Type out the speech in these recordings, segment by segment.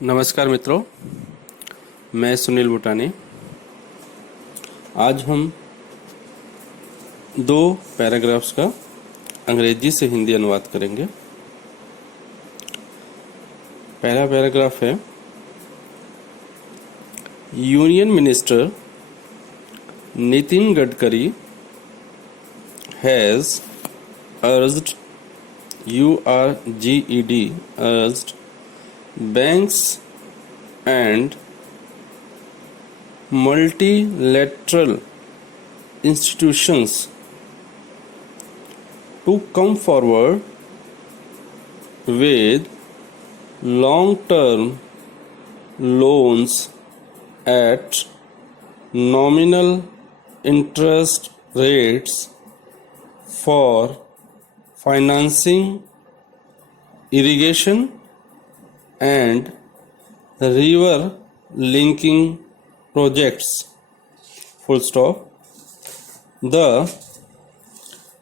नमस्कार मित्रों, मैं सुनील बुटानी। आज हम दो पैराग्राफ्स का अंग्रेजी से हिंदी अनुवाद करेंगे। पहला पैराग्राफ है, union minister Nitin Gadkari has urged urged banks and multilateral institutions to come forward with long-term loans at nominal interest rates for financing irrigation and river linking projects. Full stop. The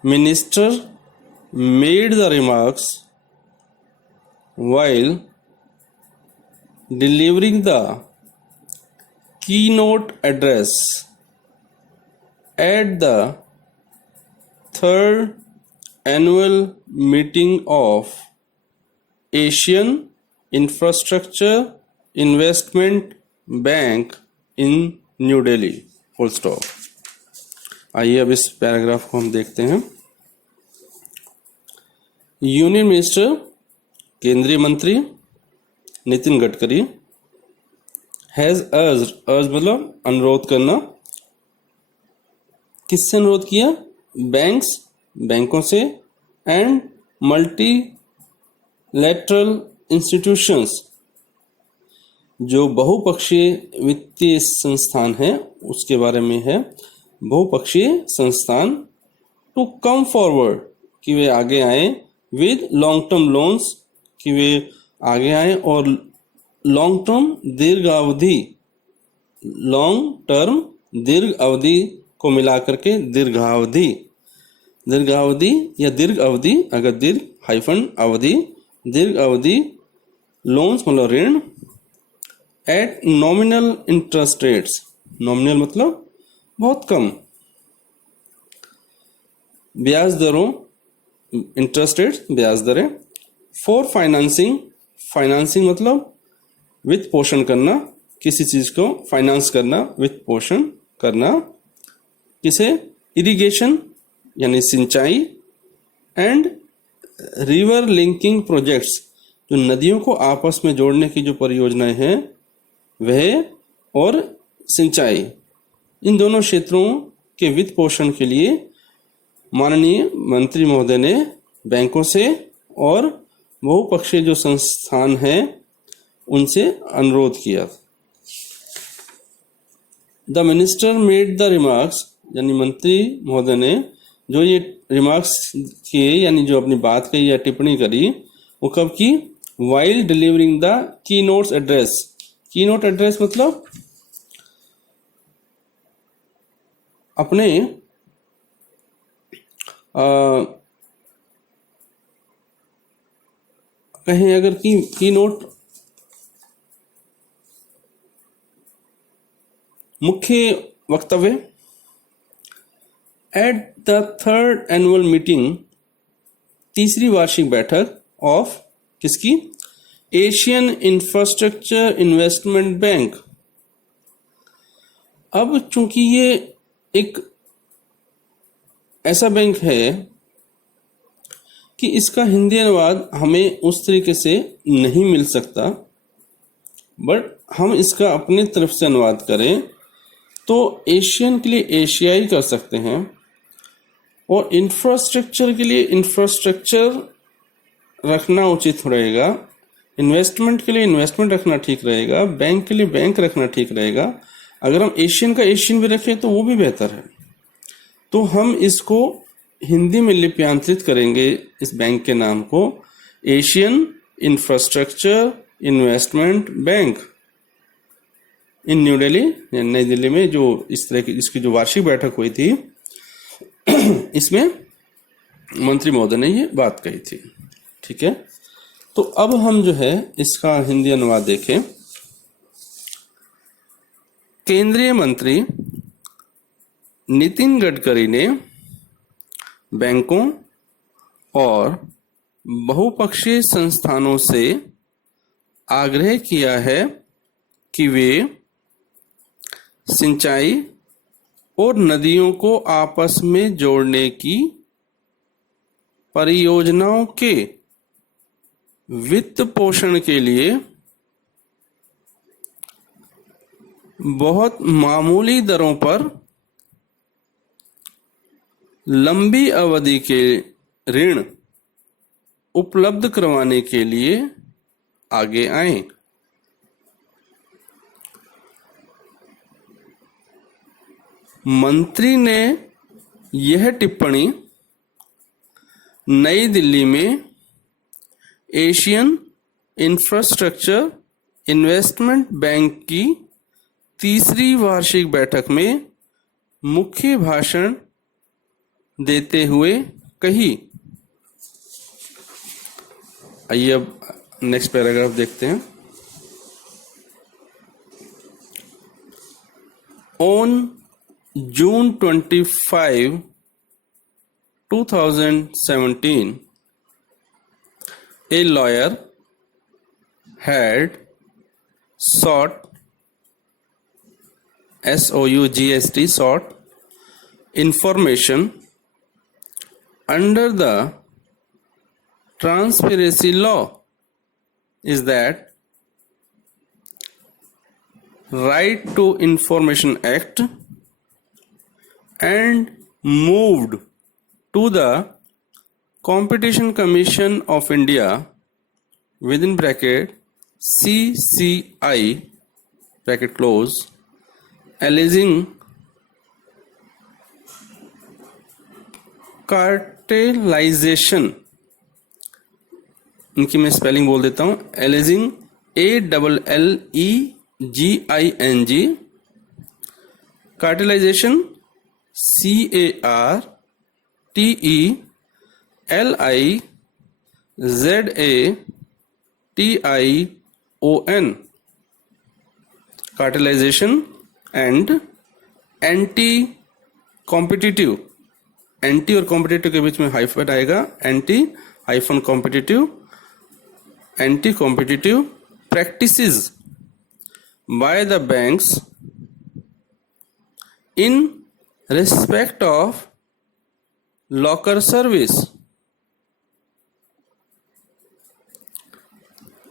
minister made the remarks while delivering the keynote address at the third annual meeting of Asian Infrastructure Investment Bank in new Delhi. Full stop. आइए अब इस paragraph को हम देखते हैं। Union minister, केंद्रीय मंत्री Nitin Gadkari, has अर्ज मतलब अनुरोध करना। किससे अनुरोध किया? बैंकों से, एंड मल्टीलैटरल इंस्टीट्यूशंस, जो बहुपक्षीय वित्तीय संस्थान है उसके बारे में है। बहुपक्षीय संस्थान, टू कम फॉरवर्ड, कि वे आगे आए, विद लॉन्ग टर्म लोन्स, कि वे आगे आए और लॉन्ग टर्म दीर्घ अवधि को मिलाकर के दीर्घावधि या दीर्घ अवधि, अगर दीर्घ हाइफन अवधि, दीर्घ अवधि लोन्स मतलब ऋण, at nominal interest rates, nominal मतलब बहुत कम, ब्याज दरों, इंटरेस्ट रेट्स ब्याज दरें, फॉर फाइनेंसिंग मतलब वित्त पोषण करना, किसी चीज को फाइनेंस करना, वित्त पोषण करना, किसे? इरिगेशन यानी सिंचाई, एंड रिवर लिंकिंग प्रोजेक्ट्स, जो नदियों को आपस में जोड़ने की जो परियोजनाएं हैं वह, और सिंचाई, इन दोनों क्षेत्रों के वित्त पोषण के लिए माननीय मंत्री महोदय ने बैंकों से और बहुपक्षीय जो संस्थान हैं उनसे अनुरोध किया। The minister made the remarks, यानी मंत्री महोदय ने जो ये रिमार्क्स किए, यानी जो अपनी बात कही या टिप्पणी करी, वो कब की? While delivering the key notes address. की नोट एड्रेस मतलब अपने कहें अगर की नोट मुख्य वक्तव्य, at the third annual meeting, तीसरी वार्षिक बैठक ऑफ, किसकी? Asian infrastructure investment bank. अब चूंकि ये एक ऐसा बैंक है कि इसका हिंदी अनुवाद हमें उस तरीके से नहीं मिल सकता, बट हम इसका अपने तरफ से अनुवाद करें तो एशियन के लिए एशियाई कर सकते हैं, और इंफ्रास्ट्रक्चर के लिए इंफ्रास्ट्रक्चर रखना उचित रहेगा, इन्वेस्टमेंट के लिए इन्वेस्टमेंट रखना ठीक रहेगा, बैंक के लिए बैंक रखना ठीक रहेगा। अगर हम एशियन का एशियन भी रखें तो वो भी बेहतर है। तो हम इसको हिंदी में लिप्यांतरित करेंगे, इस बैंक के नाम को एशियन इंफ्रास्ट्रक्चर इन्वेस्टमेंट बैंक इन न्यू दिल्ली, नई दिल्ली में जो इस तरह की इसकी जो वार्षिक बैठक हुई थी इसमें मंत्री महोदय ने ये बात कही थी। ठीक है, तो अब हम जो है इसका हिंदी अनुवाद देखें। केंद्रीय मंत्री नितिन गडकरी ने बैंकों और बहुपक्षीय संस्थानों से आग्रह किया है कि वे सिंचाई और नदियों को आपस में जोड़ने की परियोजनाओं के वित्त पोषण के लिए बहुत मामूली दरों पर लंबी अवधि के ऋण उपलब्ध करवाने के लिए आगे आए। मंत्री ने यह टिप्पणी नई दिल्ली में एशियन इंफ्रास्ट्रक्चर इन्वेस्टमेंट बैंक की तीसरी वार्षिक बैठक में मुख्य भाषण देते हुए कही। आइए अब नेक्स्ट पैराग्राफ देखते हैं। On June 25, 2017, a lawyer had sought sought information under the transparency law is that Right to Information Act and moved to the Competition Commission of India within bracket CCI bracket close alleging cartelization, इनकी मैं spelling बोल देता हूँ, alleging ALLEGING cartelization CARTELIZATION cartelization and anti competitive, anti और competitive के बीच में hyphen आएगा, anti hyphen competitive, anti competitive practices by the banks in respect of locker service.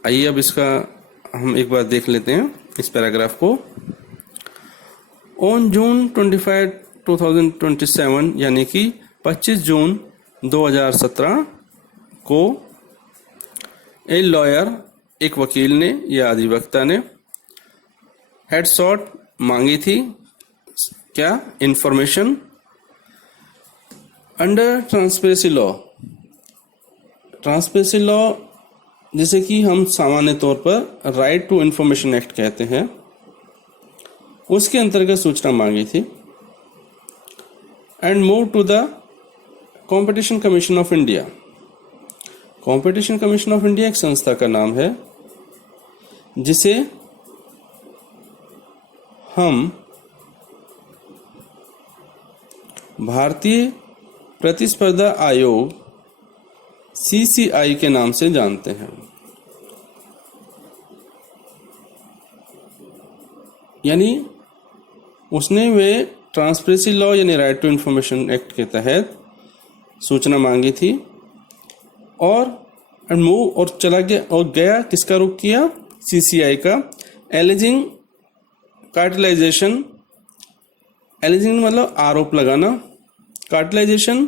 आइए अब इसका हम एक बार देख लेते हैं इस पैराग्राफ को। ऑन जून 25, 2027 यानी कि 25 जून 2017 को ए लॉयर, एक वकील ने या अधिवक्ता ने, हेड सॉट मांगी थी क्या, information under transparency law. Transparency law जिसे कि हम सामान्य तौर पर राइट टू इंफॉर्मेशन एक्ट कहते हैं, उसके अंतर्गत सूचना मांगी थी। And move to the competition commission of India. Competition commission of India एक संस्था का नाम है जिसे हम भारतीय प्रतिस्पर्धा आयोग CCI के नाम से जानते हैं। यानी उसने वे ट्रांसपेरेंसी लॉ यानी राइट टू इंफॉर्मेशन एक्ट के तहत सूचना मांगी थी और मूव और चला गया और गया, किसका रुख किया, CCI का। एलिजिंग कार्टेलाइजेशन, एलिजिंग मतलब आरोप लगाना, कार्टेलाइजेशन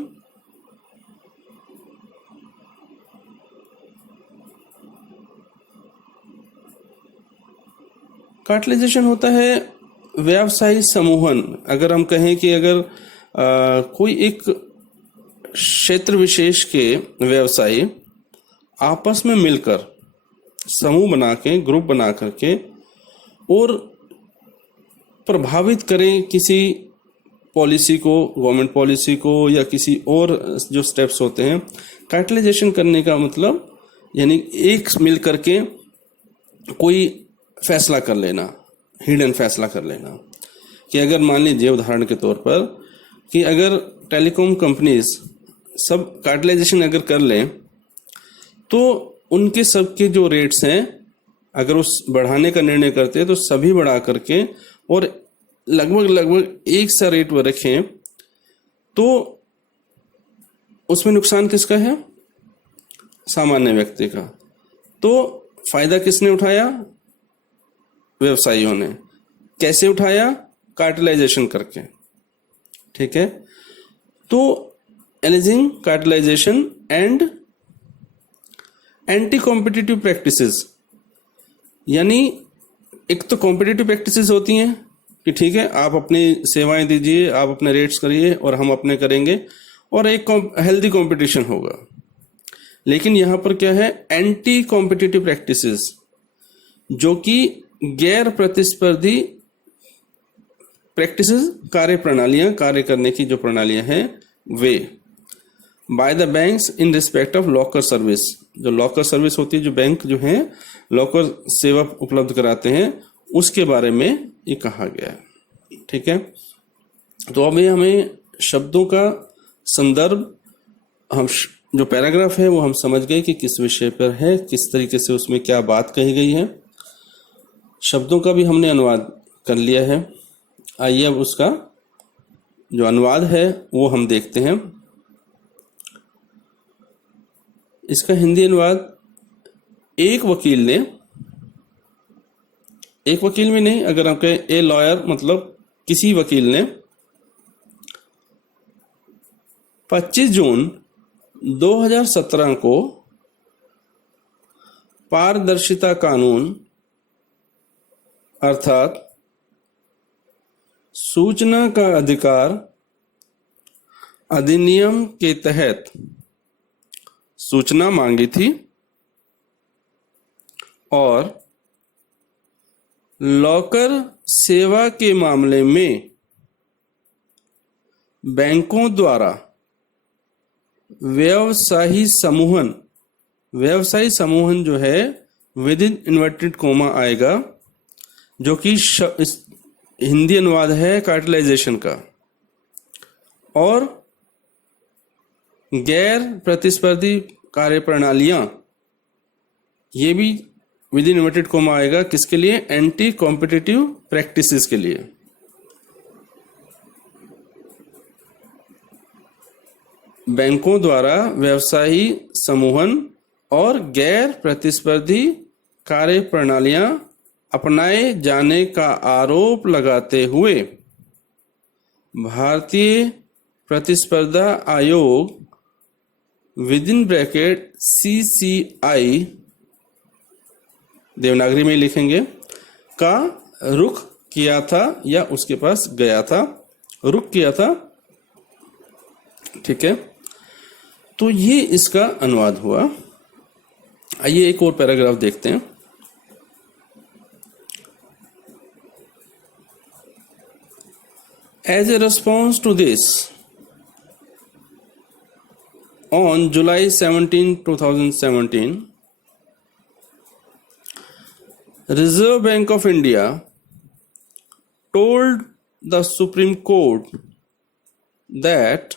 कार्टेलाइजेशन होता है व्यवसायी समूहन। अगर हम कहें कि अगर कोई एक क्षेत्र विशेष के व्यवसायी आपस में मिलकर समूह बना के, ग्रुप बना करके और प्रभावित करें किसी पॉलिसी को, गवर्नमेंट पॉलिसी को या किसी और जो स्टेप्स होते हैं। कार्टेलाइजेशन करने का मतलब यानी एक मिल करके कोई फैसला कर लेना, हिडन फैसला कर लेना कि अगर मान लीजिए उदाहरण के तौर पर कि अगर टेलीकॉम कंपनीज सब कार्टलाइजेशन अगर कर लें तो उनके सबके जो रेट्स हैं अगर उस बढ़ाने का निर्णय करते हैं तो सभी बढ़ा करके और लगभग एक सा रेट पर रखें तो उसमें नुकसान किसका है? सामान्य व्यक्ति का। तो फायदा किसने उठाया? व्यवसायियों ने। कैसे उठाया? कार्टलाइजेशन करके। ठीक है, तो aliasing cartelisation and anti competitive practices, यानी एक तो कॉम्पिटिटिव प्रैक्टिसेस होती हैं कि ठीक है आप अपनी सेवाएं दीजिए, आप अपने रेट्स करिए और हम अपने करेंगे, और एक हेल्दी कंपटीशन होगा। लेकिन यहां पर क्या है? एंटी कॉम्पिटिटिव प्रैक्टिसेस, जो कि गैर प्रतिस्पर्धी प्रैक्टिसेस, कार्य प्रणालियां, कार्य करने की जो प्रणालियां हैं way by the banks in respect of locker service. जो लॉकर सर्विस होती है, जो बैंक जो है लॉकर सेवा उपलब्ध कराते हैं, उसके बारे में ये कहा गया है। ठीक है, तो अभी हमें शब्दों का संदर्भ, हम जो पैराग्राफ है वो हम समझ गए कि किस विषय पर है, किस तरीके से उसमें क्या बात कही गई है। शब्दों का भी हमने अनुवाद कर लिया है। आइए अब उसका जो अनुवाद है वो हम देखते हैं। इसका हिंदी अनुवाद एक वकील में नहीं, अगर हम कहें ए लॉयर मतलब किसी वकील ने 25 जून 2017 को पारदर्शिता कानून अर्थात सूचना का अधिकार अधिनियम के तहत सूचना मांगी थी और लॉकर सेवा के मामले में बैंकों द्वारा व्यवसायी समूहन जो है विद इन इन्वर्टेड कोमा आएगा, जो कि हिंदी अनुवाद है कार्टलाइजेशन का, और गैर प्रतिस्पर्धी कार्य प्रणालियां, ये भी विद इन इन्वर्टेड कोमा आएगा। किसके लिए? एंटी कॉम्पिटिटिव प्रैक्टिसेस के लिए। बैंकों द्वारा व्यवसायी समूहन और गैर प्रतिस्पर्धी कार्य प्रणालियां अपनाए जाने का आरोप लगाते हुए भारतीय प्रतिस्पर्धा आयोग with in bracket CCI Devanagari में लिखेंगे का रुख किया था या उसके पास गया था, रुख किया था। ठीक है, तो ये इसका अनुवाद हुआ। आइए एक और पैराग्राफ देखते हैं। As a response to this, on July 17, 2017, Reserve Bank of India told the Supreme Court that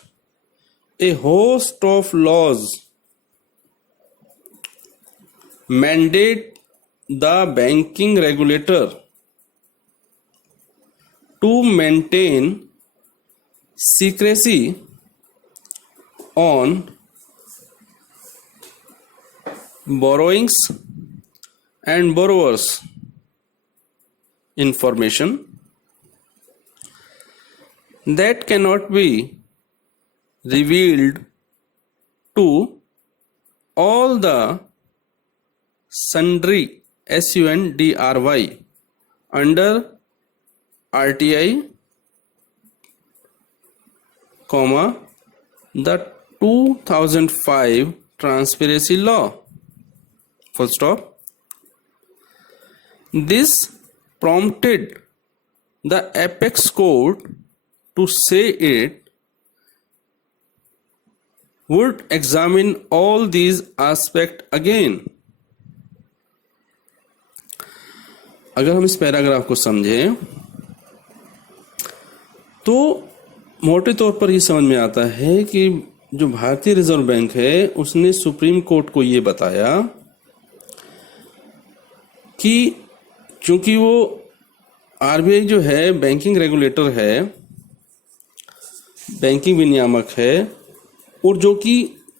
a host of laws mandate the banking regulator to maintain secrecy on borrowings and borrowers information that cannot be revealed to all the sundry SUNDRY under RTI, the 2005 Transparency Law, full stop. This prompted the apex court to say it would examine all these aspects again. अगर हम इस paragraph को समझें तो मोटे तौर पर ये समझ में आता है कि जो भारतीय रिजर्व बैंक है उसने सुप्रीम कोर्ट को ये बताया कि चूंकि वो आरबीआई जो है बैंकिंग रेगुलेटर है, बैंकिंग विनियामक है, और जो कि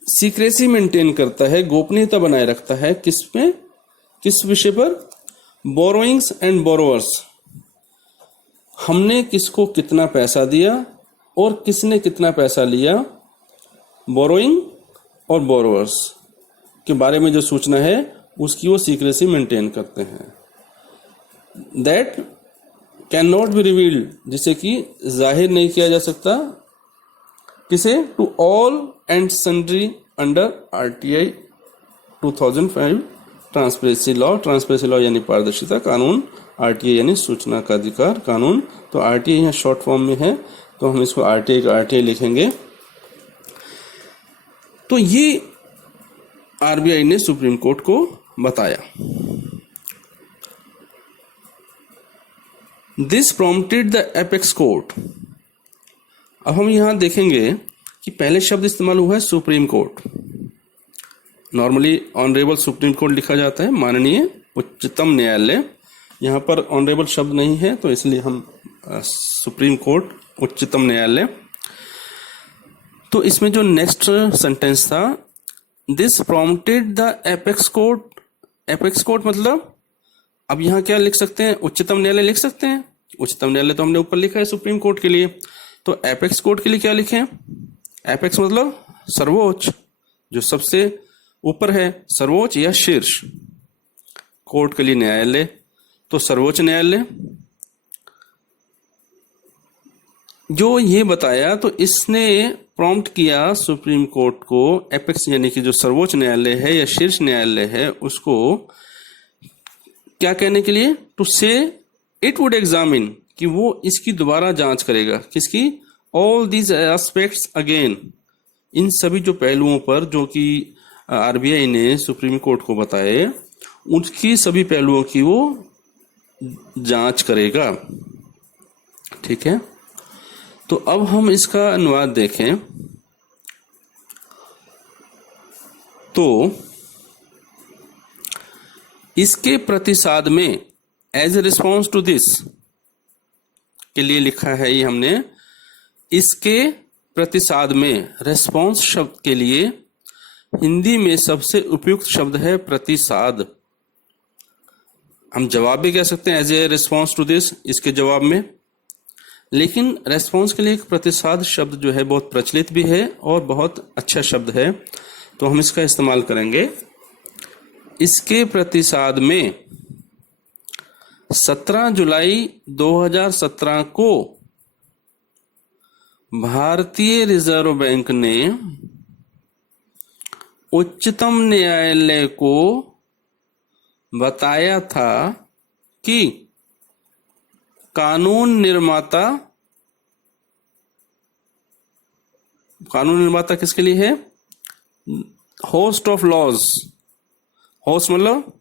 सीक्रेसी मेंटेन करता है, गोपनीयता बनाए रखता है, किस विषय पर? Borrowings and borrowers. हमने किसको कितना पैसा दिया और किसने कितना पैसा लिया, बोरोइंग और बोरोवर्स के बारे में जो सूचना है उसकी वो सीक्रेसी मेंटेन करते हैं। That can not be revealed, जिसे कि जाहिर नहीं किया जा सकता, किसे? To all and sundry under RTI 2005 transparency law यानी पारदर्शिता कानून, आरटीआई यानी सूचना का अधिकार कानून। तो आरटीआई यहाँ शॉर्ट फॉर्म में है तो हम इसको आरटीआई लिखेंगे। तो ये आरबीआई ने सुप्रीम कोर्ट को बताया। This prompted the apex court. अब हम यहां देखेंगे कि पहले शब्द इस्तेमाल हुआ है supreme court. Normally honourable supreme court लिखा जाता है, माननीय उच्चतम न्यायालय। यहाँ पर ऑनरेबल शब्द नहीं है तो इसलिए हम सुप्रीम कोर्ट, उच्चतम न्यायालय। तो इसमें जो नेक्स्ट सेंटेंस था, this prompted the apex court. Apex court मतलब अब यहाँ क्या लिख सकते हैं? उच्चतम न्यायालय लिख सकते हैं। उच्चतम न्यायालय तो हमने ऊपर लिखा है सुप्रीम कोर्ट के लिए, तो एपेक्स कोर्ट के लिए क्या लिखें? एपेक्स मतलब सर्वोच्च, जो सबसे ऊपर है, सर्वोच्च या शीर्ष। कोर्ट के लिए न्यायालय, तो सर्वोच्च न्यायालय। जो ये बताया तो इसने प्रॉम्प्ट किया सुप्रीम कोर्ट को, एपेक्स यानी कि जो सर्वोच्च न्यायालय है या शीर्ष न्यायालय है, उसको क्या कहने के लिए? टू से इट वुड एग्जामिन, कि वो इसकी दोबारा जांच करेगा। किसकी? ऑल दीज एस्पेक्ट्स अगेन, इन सभी जो पहलुओं पर जो कि आरबीआई ने सुप्रीम कोर्ट को बताए, उसकी सभी पहलुओं की वो जांच करेगा। ठीक है, तो अब हम इसका अनुवाद देखें तो इसके प्रतिसाद में, as a response to this के लिए लिखा है ये हमने। इसके प्रतिसाद में, रेस्पॉन्स शब्द के लिए हिंदी में सबसे उपयुक्त शब्द है प्रतिसाद। हम जवाब भी कह सकते हैं as a response to this, इसके जवाब में, लेकिन रेस्पॉन्स के लिए एक प्रतिसाद शब्द जो है बहुत प्रचलित भी है और बहुत अच्छा शब्द है, तो हम इसका इस्तेमाल करेंगे। इसके प्रतिसाद में 17 जुलाई 2017 को भारतीय रिजर्व बैंक ने उच्चतम न्यायालय को बताया था कि कानून निर्माता किसके लिए है? Host of laws. होस्ट मतलब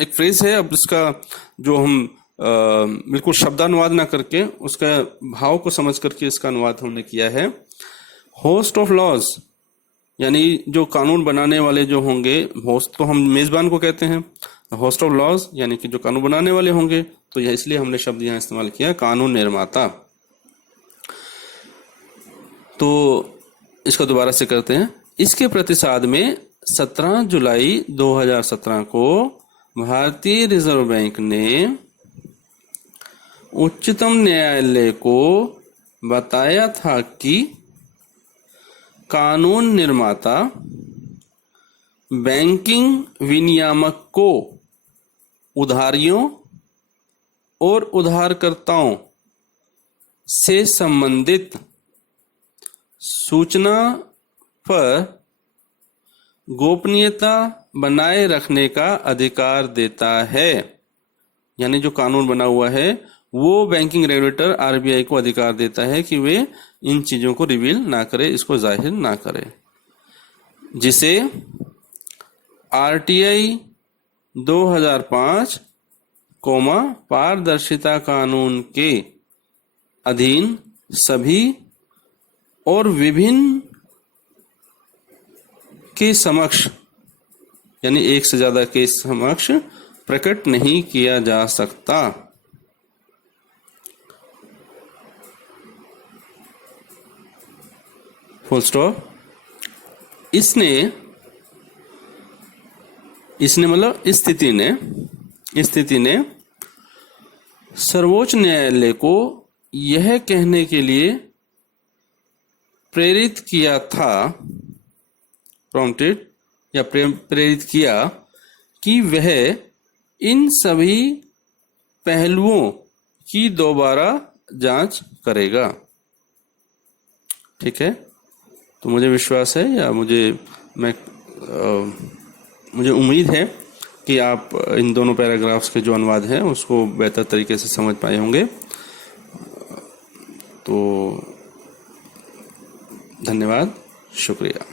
एक फ्रेज है, अब इसका जो हम बिल्कुल शब्दानुवाद ना करके उसका भाव को समझ करके इसका अनुवाद हमने किया है। होस्ट ऑफ लॉज यानी जो कानून बनाने वाले जो होंगे, होस्ट तो हम मेजबान को कहते हैं, होस्ट ऑफ लॉज यानी कि जो कानून बनाने वाले होंगे, तो यह इसलिए हमने शब्द यहाँ इस्तेमाल किया कानून निर्माता। तो इसको दोबारा से करते हैं। इसके प्रतिसाद में 17 जुलाई 2017 को भारतीय रिजर्व बैंक ने उच्चतम न्यायालय को बताया था कि कानून निर्माता बैंकिंग विनियामक को उधारियों और उधारकर्ताओं से संबंधित सूचना पर गोपनीयता बनाए रखने का अधिकार देता है। यानी जो कानून बना हुआ है वो बैंकिंग रेगुलेटर आरबीआई को अधिकार देता है कि वे इन चीजों को रिवील ना करे, इसको जाहिर ना करे। जिसे आरटीआई 2005 पारदर्शिता कानून के अधीन सभी और विभिन्न के समक्ष, यानी एक से ज्यादा के समक्ष प्रकट नहीं किया जा सकता। Full stop. इसने मतलब इस स्थिति ने सर्वोच्च न्यायालय को यह कहने के लिए प्रेरित किया था, प्रॉम्प्टेड या प्रेरित किया कि वह इन सभी पहलुओं की दोबारा जांच करेगा। ठीक है, तो मुझे विश्वास है या मुझे उम्मीद है कि आप इन दोनों पैराग्राफ्स के जो अनुवाद हैं उसको बेहतर तरीके से समझ पाए होंगे। तो धन्यवाद, शुक्रिया।